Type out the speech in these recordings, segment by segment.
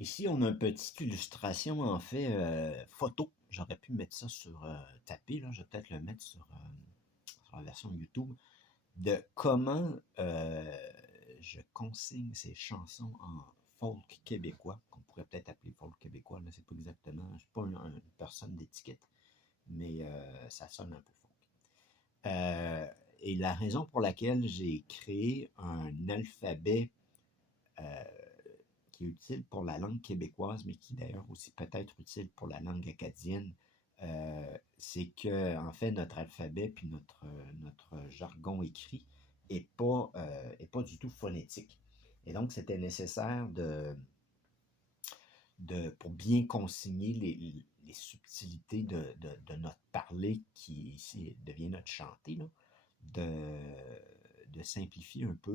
Ici, on a une petite illustration, en fait, photo. J'aurais pu mettre ça sur tapis, là. Je vais peut-être le mettre sur la version YouTube, de comment je consigne ces chansons en folk québécois, qu'on pourrait peut-être appeler folk québécois, là, c'est pas exactement, je suis pas une personne d'étiquette, mais ça sonne un peu folk. Euh, et la raison pour laquelle j'ai créé un alphabet euh, qui est utile pour la langue québécoise, mais qui d'ailleurs aussi peut-être utile pour la langue acadienne, c'est que en fait notre alphabet puis notre jargon écrit est pas du tout phonétique. Et donc c'était nécessaire pour bien consigner les subtilités de notre parler qui ici devient notre chanté, là, de simplifier un peu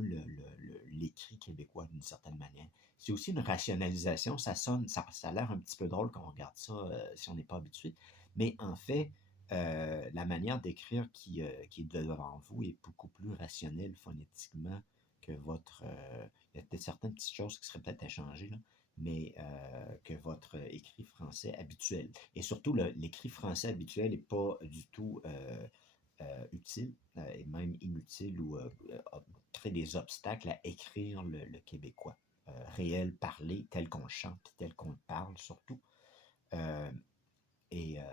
l'écrit québécois d'une certaine manière. C'est aussi une rationalisation, ça a l'air un petit peu drôle quand on regarde ça si on n'est pas habitué, mais en fait, la manière d'écrire qui est devant vous est beaucoup plus rationnelle phonétiquement que votre... il y a peut-être certaines petites choses qui seraient peut-être à changer, là, mais que votre écrit français habituel. Et surtout, l'écrit français habituel n'est pas du tout utile, et même inutile, ou crée des obstacles à écrire le québécois réel, parlé, tel qu'on chante, tel qu'on le parle surtout. Euh, et, euh,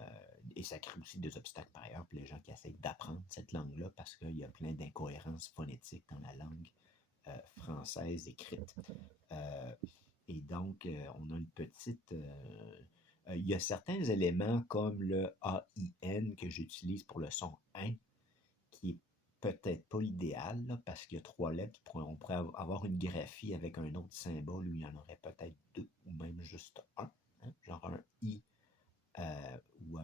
et ça crée aussi des obstacles par ailleurs pour les gens qui essayent d'apprendre cette langue-là parce qu'il y a plein d'incohérences phonétiques dans la langue française écrite. Euh, et donc, on a une petite... il y a certains éléments comme le AIN que j'utilise pour le son in, qui est peut-être pas l'idéal, là, parce qu'il y a trois lettres. On pourrait avoir une graphie avec un autre symbole où il y en aurait peut-être deux, ou même juste un. Hein, genre un I ou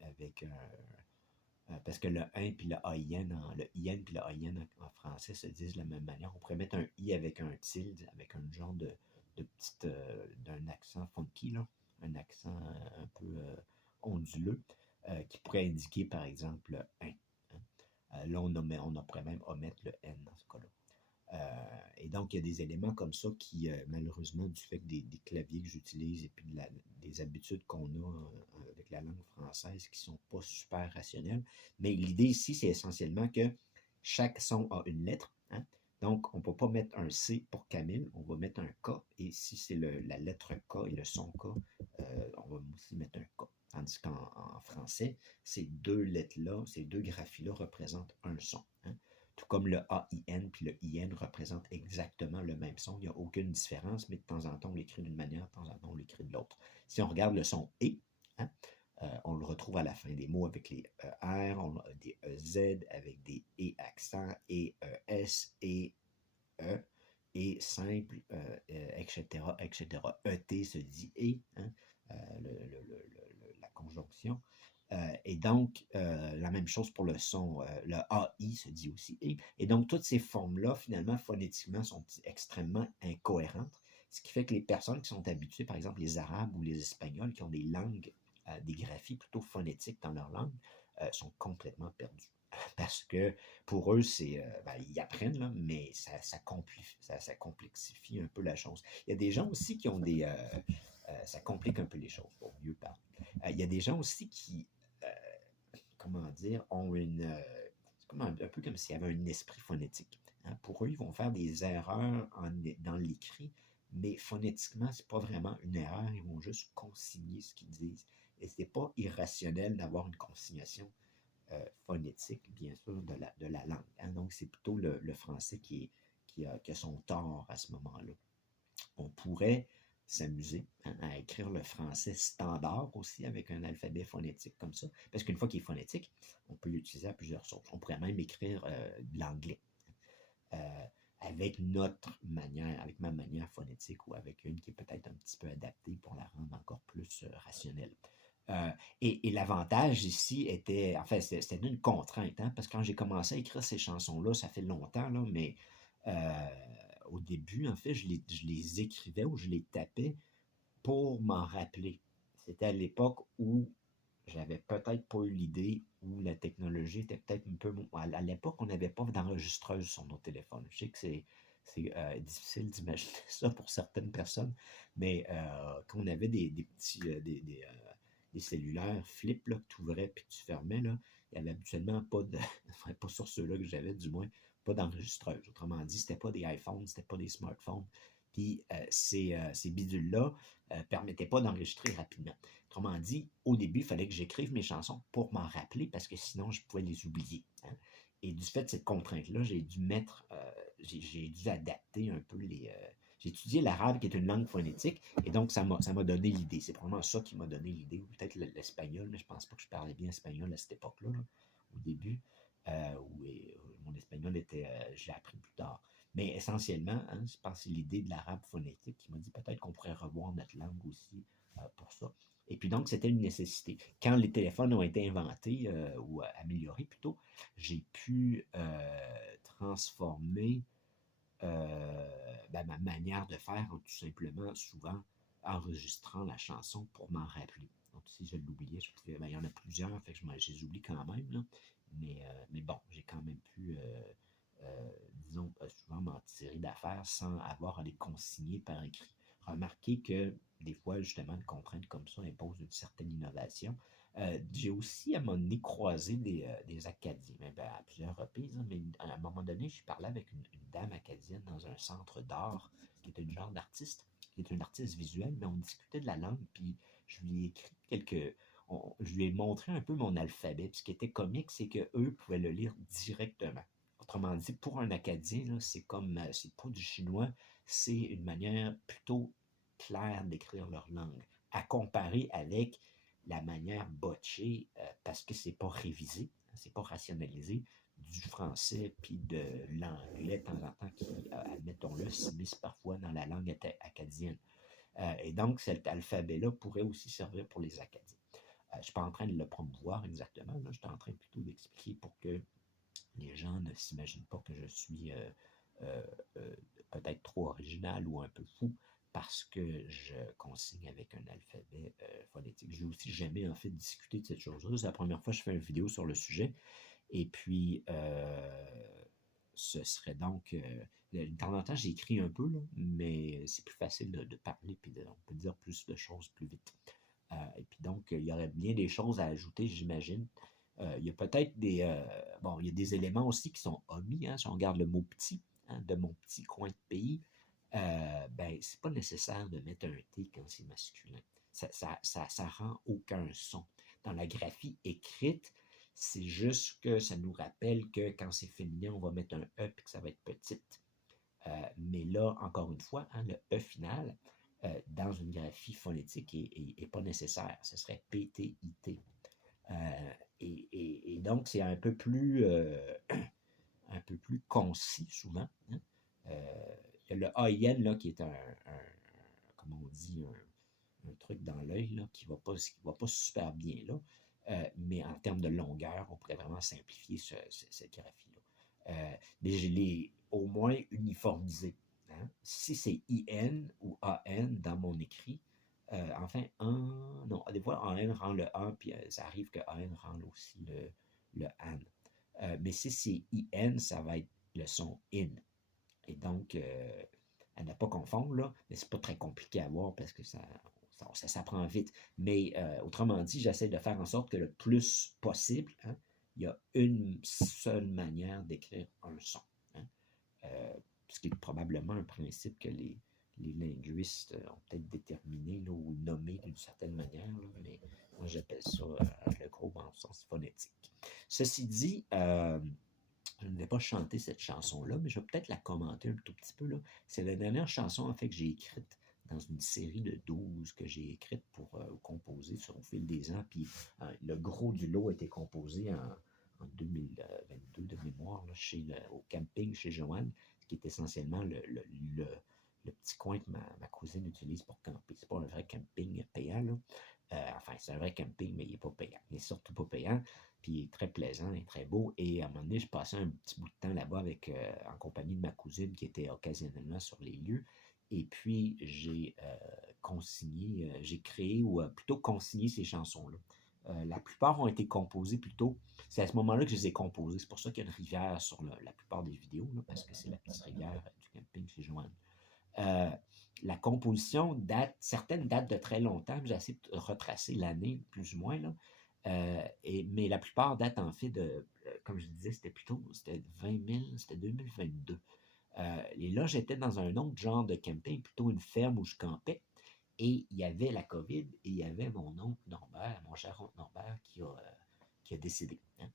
avec un, parce que le 1 puis le AIN, le IN puis le AIN en français se disent de la même manière. On pourrait mettre un I avec un tilde, avec un genre de petite, d'un accent funky, là, un accent un peu onduleux, qui pourrait indiquer par exemple le 1. Hein. Là, on pourrait même omettre le N dans ce cas-là. Et donc, il y a des éléments comme ça qui, malheureusement, du fait des claviers que j'utilise et puis des habitudes qu'on a avec la langue française qui sont pas super rationnelles. Mais l'idée ici, c'est essentiellement que chaque son a une lettre. Hein? Donc, on ne peut pas mettre un C pour Camille, on va mettre un K. Et si c'est la lettre K et le son K, on va aussi mettre un K. Tandis qu'en français, ces deux lettres-là, ces deux graphies-là représentent un son. Hein? Tout comme le AIN puis le IN représentent exactement le même son. Il n'y a aucune différence, mais de temps en temps, on l'écrit d'une manière, de temps en temps, on l'écrit de l'autre. Si on regarde le son E, hein, on le retrouve à la fin des mots avec les R, on a des Z avec des E accents, et S, et E, et simple, etc., etc. ET se dit E, hein, la conjonction. Et donc, la même chose pour le son. Le AI se dit aussi E. Et donc, toutes ces formes-là, finalement, phonétiquement, sont extrêmement incohérentes. Ce qui fait que les personnes qui sont habituées, par exemple les Arabes ou les Espagnols, qui ont des langues, des graphies plutôt phonétiques dans leur langue, sont complètement perdus. Parce que pour eux, ils apprennent, là, mais ça complexifie un peu la chose. Il y a des gens aussi qui ont ça complique un peu les choses, pour mieux parler. Il y a des gens aussi qui, comment dire, ont c'est comme un peu comme s'il y avait un esprit phonétique. Hein. Pour eux, ils vont faire des erreurs dans l'écrit, mais phonétiquement, c'est pas vraiment une erreur. Ils vont juste consigner ce qu'ils disent. Et c'est pas irrationnel d'avoir une consignation phonétique, bien sûr, de la langue. Hein. Donc, c'est plutôt le français qui a son tort à ce moment-là. On pourrait s'amuser, hein, à écrire le français standard aussi avec un alphabet phonétique comme ça. Parce qu'une fois qu'il est phonétique, on peut l'utiliser à plusieurs sources. On pourrait même écrire de l'anglais euh, avec notre manière, avec ma manière phonétique ou avec une qui est peut-être un petit peu adaptée pour la rendre encore plus rationnelle. Et l'avantage ici était, en fait, c'était une contrainte, hein, parce que quand j'ai commencé à écrire ces chansons-là, ça fait longtemps, là, mais euh, au début, en fait, je les écrivais ou je les tapais pour m'en rappeler. C'était à l'époque où j'avais peut-être pas eu l'idée, où la technologie était peut-être un peu... À l'époque, on n'avait pas d'enregistreuse sur nos téléphones. Je sais que C'est difficile d'imaginer ça pour certaines personnes, mais quand on avait des petits des cellulaires flip là, que tu ouvrais puis que tu fermais, là, il n'y avait habituellement pas de, enfin, pas sur ceux-là que j'avais du moins, pas d'enregistreuse. Autrement dit, c'était pas des iPhones, c'était pas des smartphones. Puis ces bidules-là permettaient pas d'enregistrer rapidement. Autrement dit, au début, il fallait que j'écrive mes chansons pour m'en rappeler parce que sinon, je pouvais les oublier. Hein. Et du fait de cette contrainte-là, j'ai dû mettre, j'ai dû adapter un peu les. J'ai étudié l'arabe, qui est une langue phonétique, et donc ça m'a donné l'idée. C'est probablement ça qui m'a donné l'idée, ou peut-être l'espagnol, mais je pense pas que je parlais bien espagnol à cette époque-là, là, au début. Où mon espagnol était, je l'ai appris plus tard. Mais essentiellement, hein, je pense que c'est l'idée de l'arabe phonétique qui m'a dit peut-être qu'on pourrait revoir notre langue aussi pour ça. Et puis donc, c'était une nécessité. Quand les téléphones ont été inventés, ou améliorés plutôt, j'ai pu transformer ma manière de faire en tout simplement souvent enregistrant la chanson pour m'en rappeler. Donc si je l'oubliais, je pouvais, il y en a plusieurs, fait que je les oublie quand même, là. Mais bon, j'ai quand même pu, disons, souvent m'en tirer d'affaires sans avoir à les consigner par écrit. Remarquez que des fois, justement, une contrainte comme ça impose une certaine innovation. J'ai aussi, à un moment donné, croisé des Acadiens, à plusieurs reprises, hein, mais à un moment donné, je parlais avec une dame acadienne dans un centre d'art, qui était une genre d'artiste, qui est une artiste visuelle, mais on discutait de la langue, puis je lui ai écrit je lui ai montré un peu mon alphabet. Puis ce qui était comique, c'est qu'eux pouvaient le lire directement. Autrement dit, pour un Acadien, là, c'est pas du chinois, c'est une manière plutôt claire d'écrire leur langue, à comparer avec la manière botchée, parce que c'est pas révisé, c'est pas rationalisé, du français puis de l'anglais de temps en temps qui, admettons-le, s'immisce parfois dans la langue acadienne. Et donc, cet alphabet-là pourrait aussi servir pour les Acadiens. Je ne suis pas en train de le promouvoir exactement, là, je suis en train plutôt d'expliquer pour que les gens ne s'imaginent pas que je suis euh, euh, peut-être trop original ou un peu fou parce que je consigne avec un alphabet phonétique. J'ai aussi jamais en fait discuté de cette chose-là. C'est la première fois que je fais une vidéo sur le sujet. Et puis, ce serait donc. De temps en temps, j'écris un peu, là, mais c'est plus facile de parler, puis on peut dire plus de choses plus vite. Et puis donc, il y aurait bien des choses à ajouter, j'imagine. Il y a peut-être des. Bon, il y a des éléments aussi qui sont omis. Hein, si on regarde le mot petit, hein, de mon petit coin de pays, c'est pas nécessaire de mettre un T quand c'est masculin. Ça rend aucun son. Dans la graphie écrite, c'est juste que ça nous rappelle que quand c'est féminin, on va mettre un E et que ça va être petite. Mais là, encore une fois, hein, le E final, dans une graphie phonétique, est pas nécessaire. Ce serait PTIT. Et donc, c'est un peu plus, un peu plus concis souvent. Hein. Il y a le AIN là, qui est comment on dit, un truc dans l'œil qui va pas super bien là. Mais en termes de longueur, on pourrait vraiment simplifier cette graphie-là. Mais je l'ai au moins uniformisé. Hein. Si c'est IN ou AN dans mon écrit, enfin, non, des fois, AN rend le A, puis ça arrive que AN rend aussi le AN. Mais si c'est IN, ça va être le son IN. Et donc, à ne pas confondre, là, mais c'est pas très compliqué à voir parce que ça s'apprend vite. Mais autrement dit, j'essaie de faire en sorte que le plus possible, hein, il y a une seule manière d'écrire un son. Hein. Ce qui est probablement un principe que les linguistes ont peut-être déterminé là, ou nommé d'une certaine manière, là, mais moi j'appelle ça le gros en sens phonétique. Ceci dit, je ne vais pas chanter cette chanson-là, mais je vais peut-être la commenter un tout petit peu. Là. C'est la dernière chanson en fait que j'ai écrite dans une série de 12 que j'ai écrites pour composer au fil des ans. Puis le gros du lot a été composé en 2022 de mémoire là, au camping chez Joanne, ce qui est essentiellement le petit coin que ma cousine utilise pour camper. C'est pas un vrai camping payant. Là. Enfin, c'est un vrai camping, mais il n'est pas payant. Il n'est surtout pas payant. Puis il est très plaisant et très beau. Et à un moment donné, je passais un petit bout de temps là-bas en compagnie de ma cousine qui était occasionnellement sur les lieux. Et puis j'ai consigné, j'ai créé ou plutôt consigné ces chansons-là. La plupart ont été composées plutôt. C'est à ce moment-là que je les ai composées. C'est pour ça qu'il y a une rivière sur la plupart des vidéos, là, parce que c'est la petite rivière du camping chez Joanne. La composition certaines datent de très longtemps, j'ai essayé de retracer l'année, plus ou moins, là. Mais la plupart datent en fait comme je disais, c'était 20 000, c'était 2022. Et là, j'étais dans un autre genre de camping, plutôt une ferme où je campais. Et il y avait la COVID et il y avait mon oncle Norbert, mon cher oncle Norbert, qui a décédé. Hein.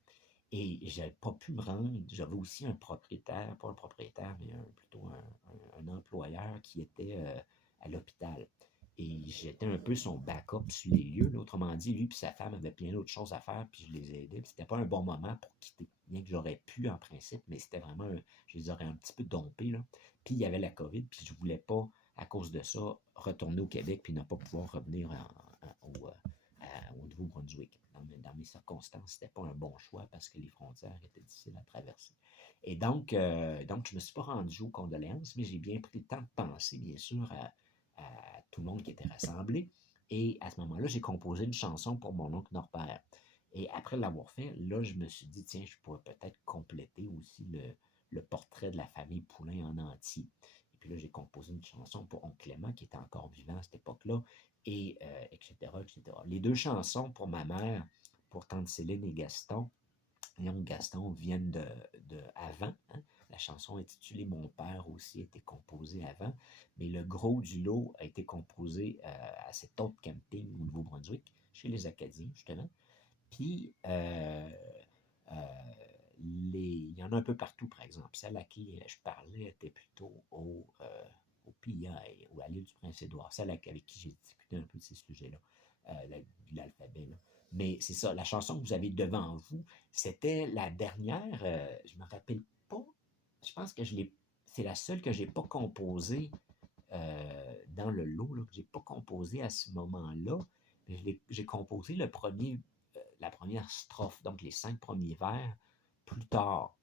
Et j'avais pas pu me rendre. J'avais aussi un propriétaire, pas un propriétaire, mais plutôt un employeur qui était à l'hôpital. Et j'étais un peu son backup sur les lieux. Là. Autrement dit, lui et sa femme avaient plein d'autres choses à faire, puis je les ai aidés. C'était pas un bon moment pour quitter. Bien que j'aurais pu en principe, mais c'était vraiment, je les aurais un petit peu dompés. Là. Puis il y avait la COVID, puis je voulais pas, à cause de ça, retourner au Québec, puis ne pas pouvoir revenir au Nouveau-Brunswick. Dans mes circonstances, c'était pas un bon choix parce que les frontières étaient difficiles à traverser. Et donc je ne me suis pas rendu aux condoléances, mais j'ai bien pris le temps de penser, bien sûr, à tout le monde qui était rassemblé. Et à ce moment-là, j'ai composé une chanson pour mon oncle Norbert. Et après l'avoir fait, là, je me suis dit, tiens, je pourrais peut-être compléter aussi le portrait de la famille Poulain en entier. Et puis là, j'ai composé une chanson pour oncle Clément, qui était encore vivant à cette époque-là, et etc., etc. Les deux chansons pour ma mère, pour tante Céline et Gaston, Gaston viennent de avant. Hein? La chanson intitulée Mon père aussi a été composée avant, mais le gros du lot a été composé à cet autre camping au Nouveau-Brunswick, chez les Acadiens, justement. Puis, il y en a un peu partout, par exemple. Celle à qui je parlais était plutôt au PI, ou à l'île du Prince-Édouard. Celle avec qui j'ai discuté un peu de ces sujets-là, de l'alphabet. Là. Mais c'est ça, la chanson que vous avez devant vous, c'était la dernière, je me rappelle pas, je pense que c'est la seule que j'ai pas composée dans le lot, là, que j'ai pas composé à ce moment-là. J'ai composé la première strophe, donc les 5 premiers vers, plus tard.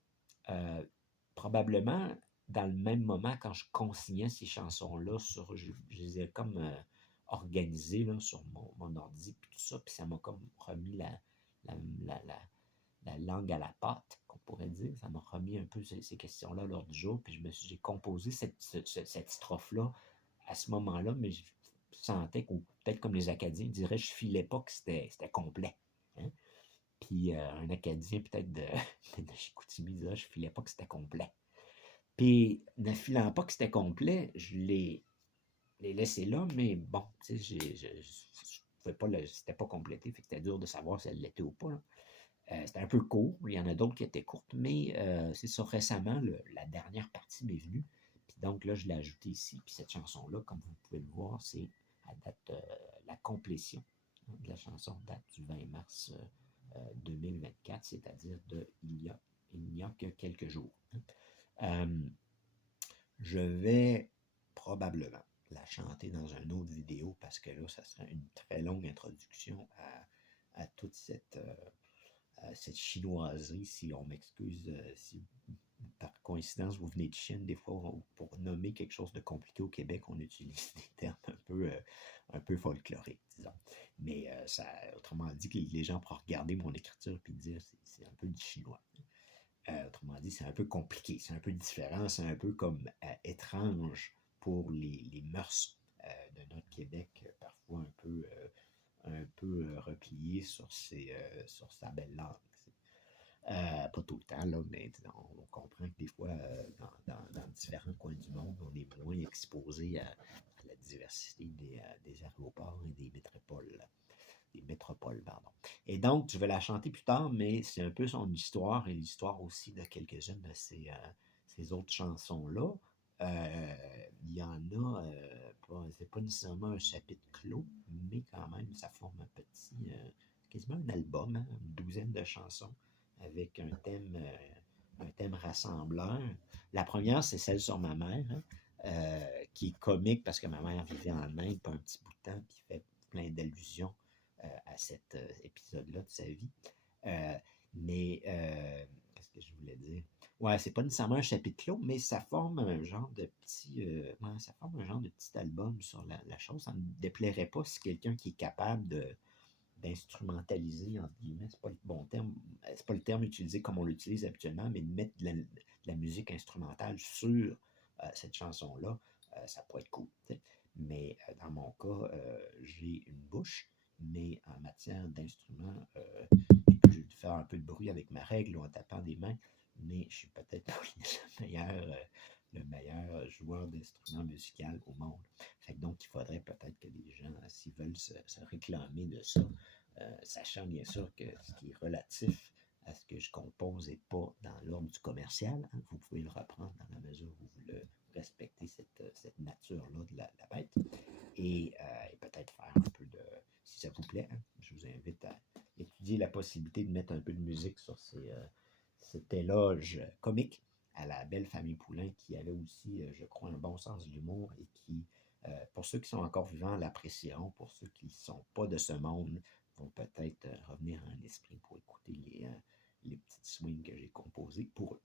Probablement dans le même moment quand je consignais ces chansons-là, je les ai comme organisées là, sur mon ordi, puis tout ça, puis ça m'a comme remis la, la, la, la langue à la pâte, qu'on pourrait dire. Ça m'a remis un peu ces questions-là lors du jour, puis j'ai composé cette strophe-là à ce moment-là, mais je sentais que, peut-être comme les Acadiens diraient, je filais pas que c'était complet. Hein? Puis un Acadien peut-être de Chicoutimi dirait, je filais pas que c'était complet. Puis ne filant pas que c'était complet, je l'ai laissé là, mais bon, tu sais, je pouvais pas c'était pas complété, fait que c'était dur de savoir si elle l'était ou pas. C'était un peu court, il y en a d'autres qui étaient courtes, mais c'est ça, récemment, la dernière partie m'est venue. Puis donc là, je l'ai ajoutée ici. Puis cette chanson-là, comme vous pouvez le voir, c'est à date, la complétion de la chanson date du 20 mars 2024, c'est-à-dire il n'y a que quelques jours. Je vais probablement la chanter dans une autre vidéo parce que là, ça serait une très longue introduction à toute cette chinoiserie, si on m'excuse, si par coïncidence vous venez de Chine, des fois, pour nommer quelque chose de compliqué au Québec, on utilise des termes un peu folkloriques, disons. Mais autrement dit, que les gens pourront regarder mon écriture et dire c'est un peu du chinois. Autrement dit, c'est un peu compliqué, c'est un peu différent, c'est un peu comme étrange pour les mœurs de notre Québec, parfois un peu replié sur sa belle langue. Pas tout le temps, là, mais on comprend que des fois, dans différents coins du monde, on est moins exposé à la diversité des aéroports et des métropoles. Pardon. Et donc, je vais la chanter plus tard, mais c'est un peu son histoire et l'histoire aussi de quelques-unes de ces autres chansons-là. Il y en a, c'est pas nécessairement un chapitre clos, mais quand même, ça forme quasiment un album, hein, une douzaine de chansons avec un thème rassembleur. La première, c'est celle sur ma mère, hein, qui est comique parce que ma mère vivait en Inde pour un petit bout de temps, puis fait plein d'allusions à cet épisode-là de sa vie. Qu'est-ce que je voulais dire? Ouais, c'est pas nécessairement un chapitre clos, mais ça forme un genre de petit album sur la chose. Ça ne me déplairait pas si quelqu'un qui est capable d'instrumentaliser, entre guillemets, c'est pas le bon terme, c'est pas le terme utilisé comme on l'utilise habituellement, mais de mettre de la musique instrumentale sur cette chanson-là, ça pourrait être cool. T'sais. Mais dans mon cas, j'ai une bouche, mais en matière d'instruments, je vais faire un peu de bruit avec ma règle ou en tapant des mains, mais je suis peut-être pas le meilleur joueur d'instruments musicaux au monde. Fait que donc, il faudrait peut-être que les gens, s'ils veulent se réclamer de ça, sachant bien sûr que ce qui est relatif à ce que je compose n'est pas dans l'ordre du commercial, hein, vous pouvez le reprendre dans la mesure où vous le respectez cette nature-là de la bête, et peut-être faire un peu de, si ça vous plaît, hein, je vous invite à étudier la possibilité de mettre un peu de musique sur cet éloge comique à la belle famille Poulain qui avait aussi, je crois, un bon sens de l'humour et qui, pour ceux qui sont encore vivants, l'apprécieront. Pour ceux qui ne sont pas de ce monde, vont peut-être revenir en esprit pour écouter les petites swings que j'ai composées pour eux.